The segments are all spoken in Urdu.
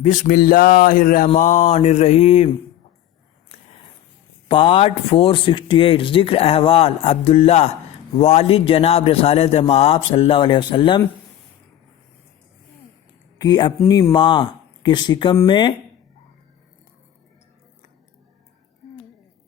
بسم اللہ الرحمن الرحیم۔ پارٹ 468 ذکر احوال عبداللہ والد جناب رسالت مآب صلی اللہ علیہ وسلم کی اپنی ماں کے سکم میں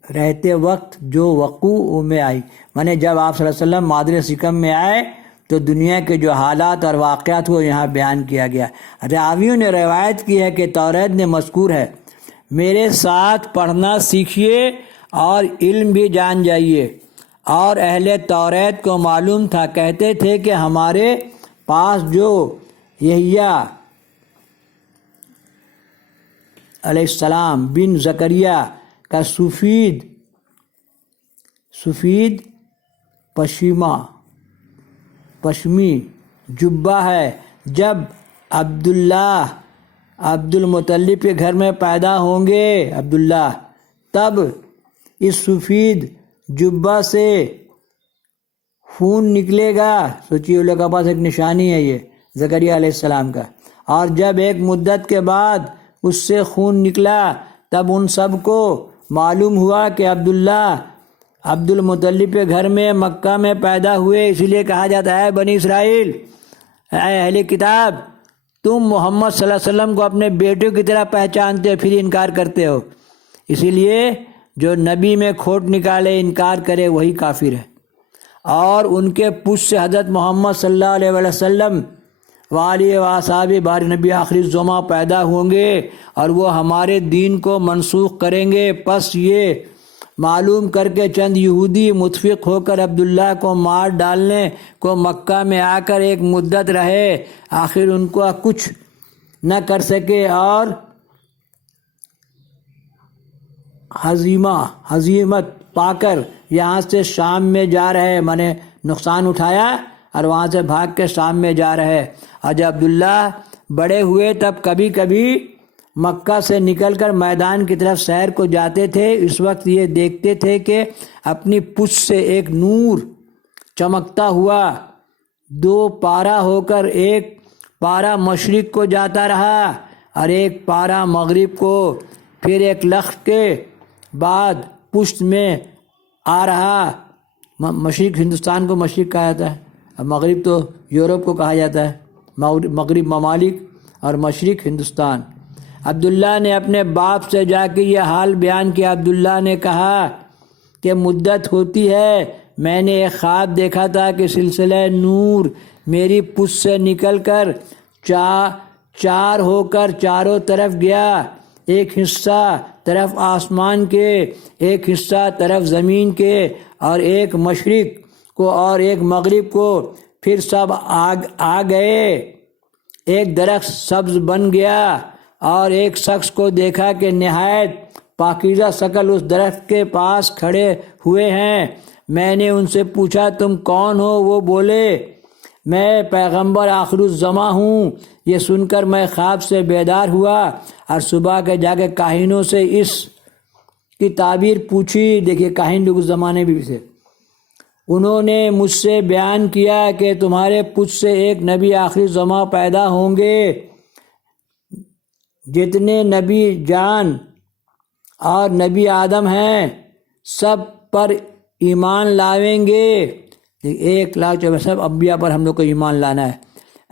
رہتے وقت جو وقوع میں آئی، مانے جب آپ صلی اللہ علیہ وسلم مادر سکم میں آئے تو دنیا کے جو حالات اور واقعات وہ یہاں بیان کیا گیا۔ راویوں نے روایت کی ہے کہ توریت میں مذکور ہے، میرے ساتھ پڑھنا سیکھیے اور علم بھی جان جائیے۔ اور اہل توریت کو معلوم تھا، کہتے تھے کہ ہمارے پاس جو یحییٰ علیہ السلام بن زکریا کا سفید پشمی جبہ ہے، جب عبداللہ عبد المطلب کے گھر میں پیدا ہوں گے عبداللہ، تب اس سفید جبہ سے خون نکلے گا۔ سوچیے ان لوگوں کے پاس ایک نشانی ہے یہ زکریا علیہ السلام کا، اور جب ایک مدت کے بعد اس سے خون نکلا تب ان سب کو معلوم ہوا کہ عبداللہ عبد المطلب کے گھر میں مکہ میں پیدا ہوئے، اسی لیے کہا جاتا ہے بنی اسرائیل، اے اہل کتاب، تم محمد صلی اللہ علیہ وسلم کو اپنے بیٹوں کی طرح پہچانتے ہو پھر انکار کرتے ہو۔ اسی لیے جو نبی میں کھوٹ نکالے، انکار کرے، وہی کافر ہے۔ اور ان کے پشت سے حضرت محمد صلی اللہ علیہ وسلم وآلہ وصحبہ بار نبی آخری الزماں پیدا ہوں گے اور وہ ہمارے دین کو منسوخ کریں گے۔ پس یہ معلوم کر کے چند یہودی متفق ہو کر عبداللہ کو مار ڈالنے کو مکہ میں آ کر ایک مدت رہے، آخر ان کو کچھ نہ کر سکے اور ہزیمت پا کر یہاں سے شام میں جا رہے، مانے نقصان اٹھایا اور وہاں سے بھاگ کے شام میں جا رہے۔ اور جب عبداللہ بڑے ہوئے تب کبھی کبھی مکہ سے نکل کر میدان کی طرف سیر کو جاتے تھے۔ اس وقت یہ دیکھتے تھے کہ اپنی پشت سے ایک نور چمکتا ہوا دو پارہ ہو کر ایک پارہ مشرق کو جاتا رہا اور ایک پارہ مغرب کو، پھر ایک لخت کے بعد پشت میں آ رہا۔ مشرق ہندوستان کو مشرق کہا جاتا ہے، اور مغرب تو یورپ کو کہا جاتا ہے، مغرب ممالک اور مشرق ہندوستان۔ عبداللہ نے اپنے باپ سے جا کے یہ حال بیان کیا۔ عبداللہ نے کہا کہ مدت ہوتی ہے، میں نے ایک خواب دیکھا تھا کہ سلسلہ نور میری پشت سے نکل کر چار ہو کر چاروں طرف گیا، ایک حصہ طرف آسمان کے، ایک حصہ طرف زمین کے، اور ایک مشرق کو اور ایک مغرب کو، پھر سب آ گئے۔ ایک درخت سبز بن گیا اور ایک شخص کو دیکھا کہ نہایت پاکیزہ شکل اس درخت کے پاس کھڑے ہوئے ہیں۔ میں نے ان سے پوچھا تم کون ہو؟ وہ بولے میں پیغمبر آخر الزماں ہوں۔ یہ سن کر میں خواب سے بیدار ہوا اور صبح کے جا کے کاہنوں سے اس کی تعبیر پوچھی۔ دیکھیے کاہن لوگ اس زمانے بھی تھے، انہوں نے مجھ سے بیان کیا کہ تمہارے پشت سے ایک نبی آخری زماں پیدا ہوں گے، جتنے نبی جان اور نبی آدم ہیں سب پر ایمان لاویں گے۔ 1,00,000 سب انبیاء پر ہم لوگ کو ایمان لانا ہے۔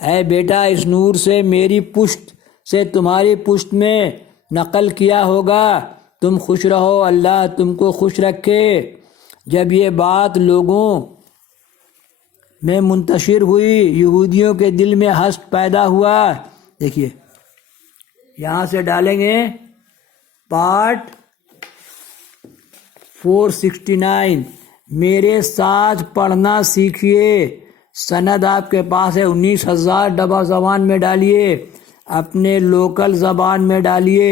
اے بیٹا، اس نور سے میری پشت سے تمہاری پشت میں نقل کیا ہوگا، تم خوش رہو، اللہ تم کو خوش رکھے۔ جب یہ بات لوگوں میں منتشر ہوئی، یہودیوں کے دل میں حسد پیدا ہوا۔ دیکھیے یہاں سے ڈالیں گے پارٹ 469 میرے ساتھ پڑھنا سیکھیے۔ سند آپ کے پاس ہے 19,000 ڈبہ زبان میں ڈالیے، اپنے لوکل زبان میں ڈالیے۔